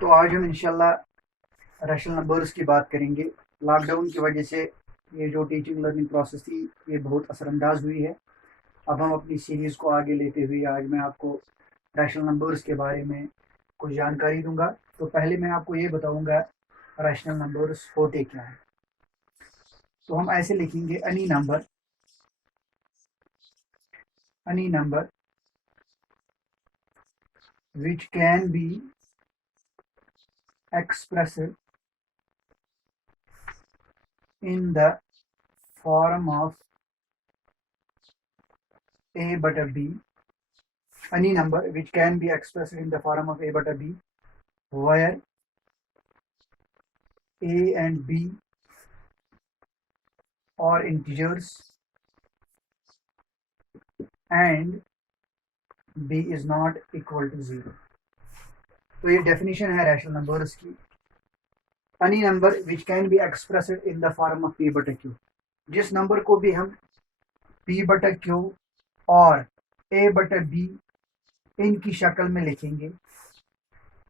तो आज हम इंशाल्लाह रैशनल नंबर्स की बात करेंगे। लॉकडाउन की वजह से ये जो टीचिंग लर्निंग प्रोसेस थी ये बहुत असरअंदाज हुई है। अब हम अपनी सीरीज़ को आगे लेते हुए आज मैं आपको रैशनल नंबर्स के बारे में कुछ जानकारी दूंगा। तो पहले मैं आपको ये बताऊंगा रैशनल नंबर्स होते क्या हैं। तो हम ऐसे लिखेंगे any number which can be expressed in the form of a beta b, any number which can be expressed in the form of a beta b where a and b are integers and b is not equal to 0। तो ये definition है rational numbers की। Any number which can be expressed in the form of p बटा q, जिस number को भी हम p बटा q और a बटा b इनकी शक्ल में लिखेंगे,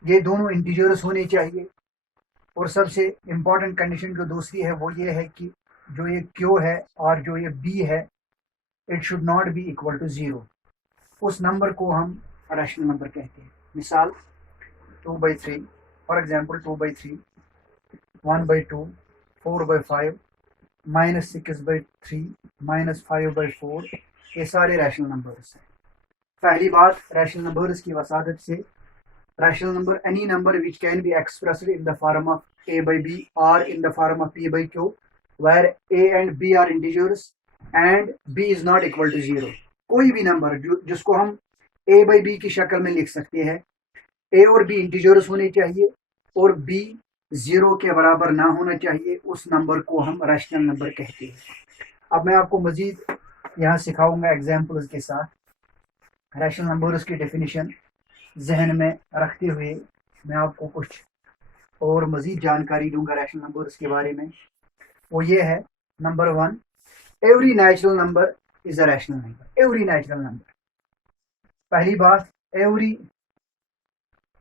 ये दोनों इंटीजर्स होने चाहिए। और सबसे इम्पॉर्टेंट कंडीशन जो दूसरी है वो ये है कि जो ये q है और जो ये b है it should not be equal to 0। उस नंबर को हम रैशनल नंबर कहते हैं। मिसाल 2/3, फॉर एग्जांपल 2/3, 1/2, 4/5, -6/3, -5/4, ये सारे रैशनल नंबर्स हैं। पहली बात रैशनल नंबर्स की वसादत से, rational number any number which can be expressed in the form of a by b or in the form of p by q where a and b are integers and b is not equal to 0। कोई भी number जिसको हम a by b की शक्ल में लिख सकते हैं, a और b इंटीजर्स होने चाहिए और b 0 के बराबर ना होना चाहिए, उस नंबर को हम रैशनल नंबर कहते हैं। अब मैं आपको मजीद यहाँ सिखाऊंगा एग्जाम्पल्स के साथ। रैशनल नंबर्स की डेफिनेशन जहन में रखते हुए मैं आपको कुछ और मजीद जानकारी दूंगा रैशनल नंबर्स के बारे में। वो ये है, number 1, every natural number is a rational number. Every natural number, पहली बात, every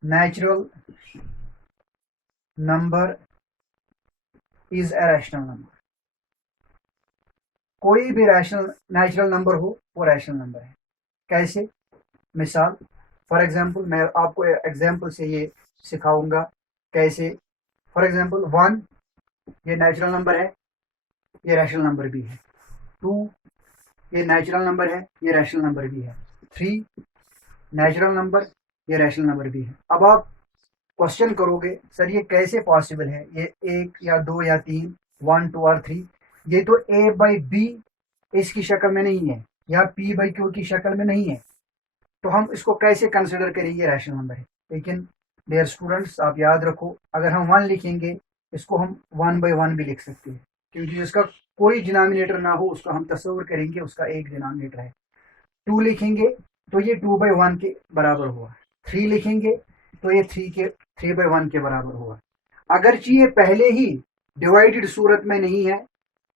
natural number is a rational number. कोई भी नेचुरल नंबर हो वो रैशनल नंबर है। कैसे? मिसाल फॉर एग्जांपल मैं आपको एग्जांपल से ये सिखाऊंगा कैसे। फॉर एग्जांपल 1 ये नेचुरल नंबर है, ये रैशनल नंबर भी है। 2 ये नेचुरल नंबर है, ये रैशनल नंबर भी है। 3 नेचुरल नंबर, ये रैशनल नंबर भी है। अब आप क्वेश्चन करोगे सर ये कैसे पॉसिबल है, ये 1 या 2 या 3, 1, 2 और 3, ये तो a by b इसकी शक्ल में नहीं है या p by q की शक्ल में नहीं है, तो हम इसको कैसे कंसिडर करेंगे रैशनल नंबर है। लेकिन डियर स्टूडेंट्स आप याद रखो, अगर हम 1 लिखेंगे इसको हम 1/1 भी लिख सकते हैं, क्योंकि जिसका कोई डिनोमिनेटर ना हो उसका हम तस्वर करेंगे उसका एक डिनोमिनेटर है। 2 लिखेंगे तो ये 2/1 के बराबर हुआ। 3 लिखेंगे तो ये 3/1 के बराबर हुआ। अगरचे ये पहले ही डिवाइडेड सूरत में नहीं है,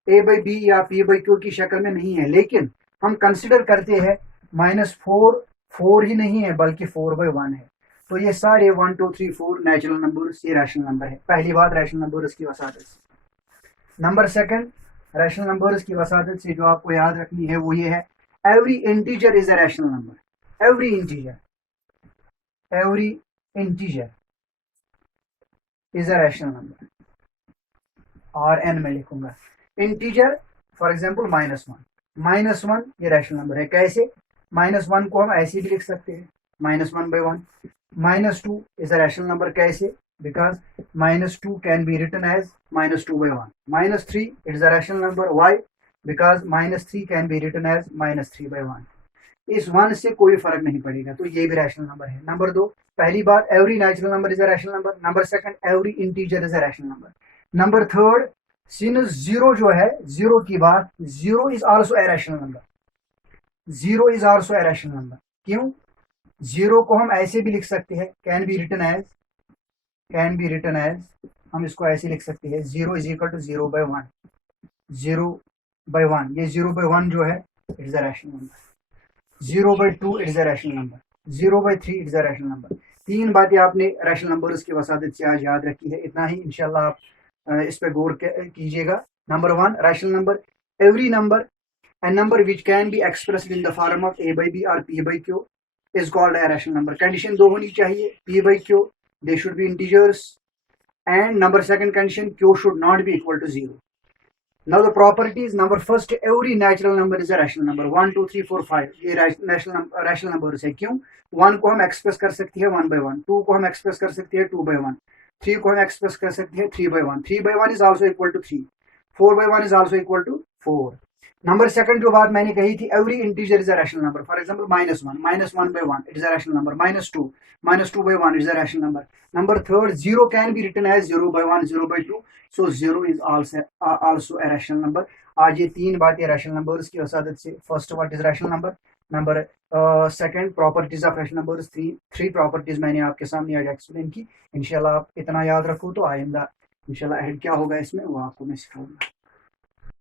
a by b या p by q की शक्ल में नहीं है, लेकिन हम कंसिडर करते हैं -4 ही नहीं है बल्कि 4/1 है, तो ये सारे 1, 2, 3, 4 नेचुरल नंबर्स ये रैशनल नंबर है। पहली बात रैशनल नंबर्स की वसादत से। नंबर सेकंड, रैशनल नंबर्स की वसादत से जो आपको याद रखनी है वो ये है, every integer is a rational number. Every integer is a rational number, और n में लिखूंगा। इंटीजर फॉर एग्जांपल -1 ये रैशनल नंबर है। कैसे? -1 को हम ऐसे भी लिख सकते हैं, -1/1। -2 इज अ रैशनल नंबर। कैसे? Because -2 can be written as -2/1। -3 is a rational number. Why? Because -3 can be written as -3/1। इस 1 से कोई फर्क नहीं पड़ेगा, तो ये भी रैशनल नंबर है। नंबर 2, पहली बात every natural number is a rational number. Number second, every integer is a rational number. Number third, since 0 जो है, 0 की बात, 0 is also a rational number. 0 is also a rational number. क्यों? 0 को हम ऐसे भी लिख सकते हैं, कैन बी रिटन एज, हम इसको ऐसे लिख सकते हैं, 0 इज इक्वल टू 0/1। 0/1, ये 0/1 जो है it is a rational number. 0/2 it is a rational number. 0/3 it is a rational number. तीन बातें आपने रैशनल नंबर्स की वसादत से आज याद रखी है, इतना ही इंशाल्लाह आप इस पे गौर कीजिएगा। Number one, rational number, every number a number which can be expressed in the form of a by b or p by q is called a rational number. Condition दो होनी चाहिए, p by q they should be integers, and number second condition, q should not be equal to 0. Now the properties, number first, every natural number is a rational number. 1 2 3 4 5 ये rational numbers है। क्यों? 1 को हम express कर सकते हैं 1 by 1, 2 को हम एक्सप्रेस कर सकते हैं 2 by 1, 3 को हम एक्सप्रेस कर सकते हैं 3 by 1, 3 by 1 is also equal to 3, 4 by 1 is also equal to 4. Number second जो बात मैंने कही थी, every integer is a rational number. For example -1 by 1 it is a rational number, -2 by 1 is a rational number. Number third, 0 can be written as 0 by 1, 0 by 2, so 0 is also a rational number. आज ये तीन बातें rational numbers की वसादत से, first what is rational number, number second properties of rational numbers, three properties मैंने आपके सामने आज एक्सप्लेन की। इंशाल्लाह आप इतना याद रखो तो आइंदा इंशाल्लाह अहेड क्या होगा इसमें वो आपको मैं सिखाऊंगा।